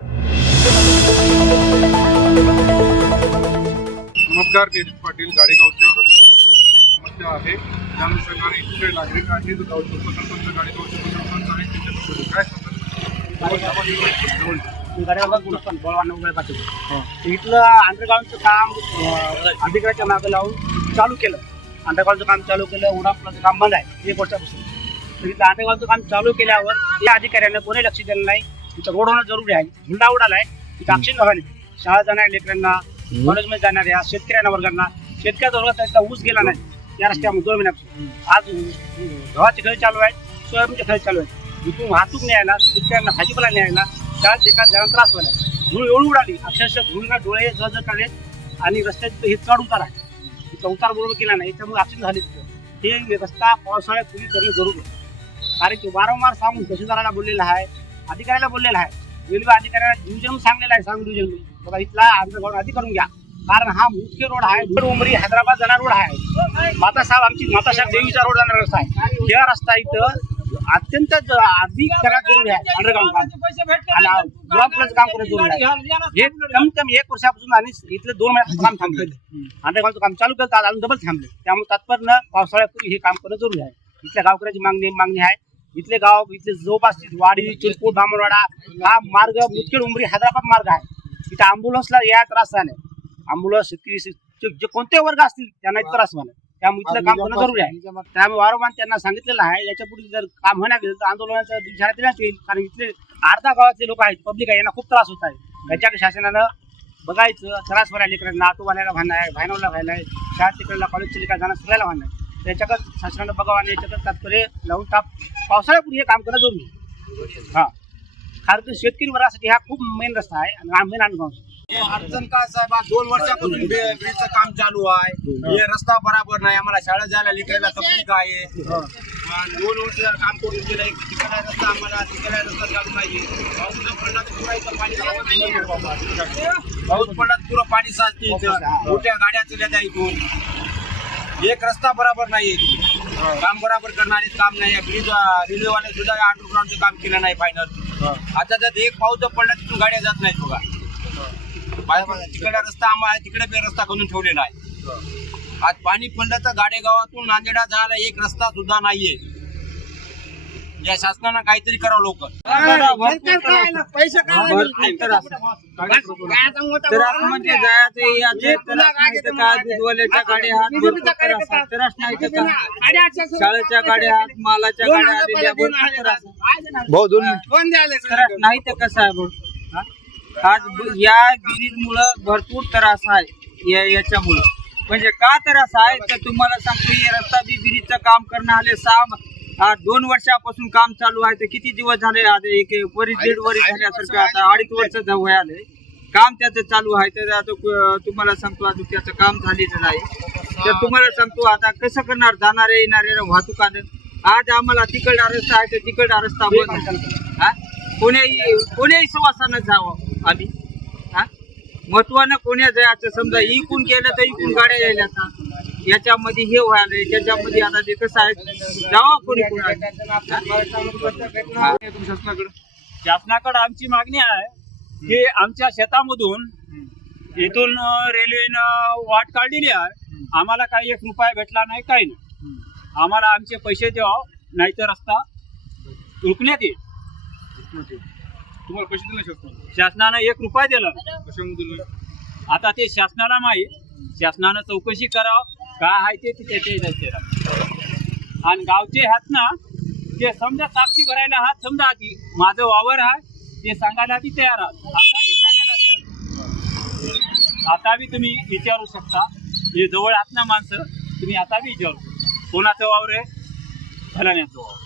नमस्कार, तेजस पाटील गाडेगावच्या समस्या आहे. त्या अनुषंगाने इथले नागरिक आहेत, गावचे उपसरपंच, गाडेगावचे उपसरपंच आहेत, त्यांच्याबद्दल काय सांगतात? इथलं अंडरग्राऊंडचं काम अधिकाऱ्याच्या मागे लावून चालू केलं. अंडरग्राऊंडचं काम चालू केलं, उडापुलाचं काम बंद आहे 1 वर्षापासून. तर इथलं अंडरग्राऊंडचं काम चालू केल्यावर या अधिकाऱ्यानं कोणी लक्ष दिलं नाही. इथं रोड होणं जरुरी आहे. झुंडा उडाला आहे, इथं ॲक्शन व्हायला. शाळा जाणाऱ्या लेकरांना, कॉलेजमध्ये जाणाऱ्या शेतकऱ्यांना वर्गांना, शेतकऱ्याचा वर्गाचा इथला ऊस गेला नाही या रस्त्यामध्ये 2 महिन्यापासून. आज गव्हाची खळी चालू आहे, सोयाबीनची खळी चालू आहे. इथून वाहतूक न्यायला, शेतकऱ्यांना भाजीपाला न्यायला शाळेत एका जणांना त्रास व्हायला. धूळ एवढी उडाली, अक्षरशः धुळीला डोळे जळ काढले आणि रस्त्यात हे चढ उतार आहे. इथं उतार बरोबर केला नाही, त्यामुळे ॲक्सिडेंट झाली. हे रस्ता पावसाळ्यापूर्वी करणं जरुरी आहे. कारण की वारंवार सांगून तहसीलदाराला बोललेलं आहे, अधिकाऱ्याला बोललेलं आहे, रेल्वे अधिकाऱ्याला डिव्हिजन सांगलेलं आहे, सांग डिव्हिजन बघा इथला अंडरग्राऊंड आधी करून घ्या. कारण हा मुख्य रोड आहे, उमरी हैदराबाद जाणारा रोड आहे. मातासाहेब आमची मातासाहेब देवीचा रोड जाणारा रस्ता आहे. या रस्ता इथं अत्यंत अधिक करायला जरुरी आहे. अंडरग्राऊंड काम आणि गुलाबफुलाचं काम करणं जरुरी आहे. हे कमीत कमी 1 वर्षापासून आणि इथलं 2 महिन्यापासून काम थांबलं. अंडरग्राऊंडचं काम चालू केलं तर अजून डबल थांबले. त्यामुळे तात्पर्य पावसाळ्यापूर्वी हे काम करणं जरुरी आहे. इथल्या गावकऱ्याची मागणी आहे. इथले गाव, इथले जवळपास वाडी, चिरपूर, बामणवाडा हा मार्ग मुदखेड उमरी हैदराबाद मार्ग आहे. इथं अँब्युलन्सला या त्रास झाला. अँब्युलन्स शेतकरी जे कोणते वर्ग असतील त्यांना त्रास झाला. त्यामुळे इथलं काम करणं जरुरी आहे. त्यामुळे वारंवार त्यांना सांगितलेलं आहे, याच्यापुढे जर काम होणार गेलं तर आंदोलनाचा इशारा देण्यात येईल. कारण इथले अर्धा गावातले लोक आहेत, पब्लिक आहे, यांना खूप त्रास होत आहे. याच्याकडे शासनानं बघायचं. त्रास व्हायला लेकरांना, ऑटोवाल्याला भांडण आहे, भायनावला व्हायला आहे, शाळेत लेकरांना, कॉलेजच्या लेकरांना जाणं सगळ्याला भांडण आहे. त्याच्याकडे शासनानं बघावं आणि याच्याकडे तात्पर्य लावून पावसाळ्यापूर्वी हे काम करणं जरुरी आहे. हां, कारण की शेतकरी वर्गासाठी हा खूप मेन रस्ता आहे आणि मेन अंडरग्राऊंड. अडचण काय साहेब, 2 वर्षापासून ब्रिजचं काम चालू आहे. हे रस्ता बरोबर नाही, आम्हाला शाळेत जायला लिखायला तकलीफ आहे. 2 वर्ष काम करून गेलं, तिकडला रस्ता आम्हाला तिकडला रस्ता चालू नाही. पाऊस पडला तर पुरा इथं पाणी, पाऊस पडला तर पुरं पाणी साचते. मोठ्या गाड्या चल्या त्या इथून. एक रस्ता बरोबर नाही, काम बरोबर करणारे काम नाही. ब्रिज रेल्वेवाले सुद्धा अंडरग्राऊंडचं काम केलं नाही फायनल. आता जर एक पाऊस पडला तिथून गाड्या जात नाहीत बघा. तिकडे रस्ता आम्हाला तिकडे बी रस्ता करून ठेवलेला आहे. आज पाणी पडलं तर गाडेगावातून नांदेडा जायला एक रस्ता सुद्धा नाहीये. या शासनानं काहीतरी करावं लवकर. शाळेच्या गाड्या, मालाच्या गाड्या नाही तर कसं आहे. आज या गिरीमुळं भरपूर त्रास आहे. याच्यामुळं म्हणजे का त्रास आहे तर तुम्हाला सांगतो, हे रस्ता बी गिरीचं काम करणं आले 2 वर्षापासून काम चालू आहे. तर किती दिवस झाले, आज 1 वर्ष 1.5 वर्ष झाल्यासारखं, आता 2.5 वर्ष जवळ आले काम त्याचं चालू आहे. तर आता तुम्हाला सांगतो अजून त्याचं काम झालेलं नाही. तर तुम्हाला सांगतो आता कसं करणार जाणारे येणारे वाहतुकानं. आज आम्हाला तिकडला रस्ता आहे तर तिकडला रस्ता बंद. हा, कोण्याही सुवासानं जावं आम्ही. हा, महत्वानं कोण्या जायचं. समजा इकून केलं तर इकून गाड्या यायला. याच्यामध्ये हे व्हायला, त्याच्यामध्ये आता ते कसं आहे जावा कोणी शासनाकडे आमची मागणी आहे की आमच्या शेतामधून इथून रेल्वेनं वाट काढलेली आहे. आम्हाला काही 1 रुपया भेटला नाही, काही नाही. आम्हाला आमचे पैसे द्यावं, नाही तर रस्ता रोखण्यात येईल. तुम्हाला पैसे दिले शासनानं 1 रुपया दिला. कशामध्ये? आता ते शासनाला माहीत. शासनानं चौकशी करावं काय आहे ते आणि गावचे हात ना ते समजा साक्षी भरायला हात, समजा की माझं वावर आहे ते सांगायला ती तयार आहात. आताही सांगायला तयार. आता बी तुम्ही विचारू शकता, हे जवळ आहात ना माणसं, तुम्ही आता बी विचारू शकता कोणाचं वावर आहे, फलाण्याचं वावर.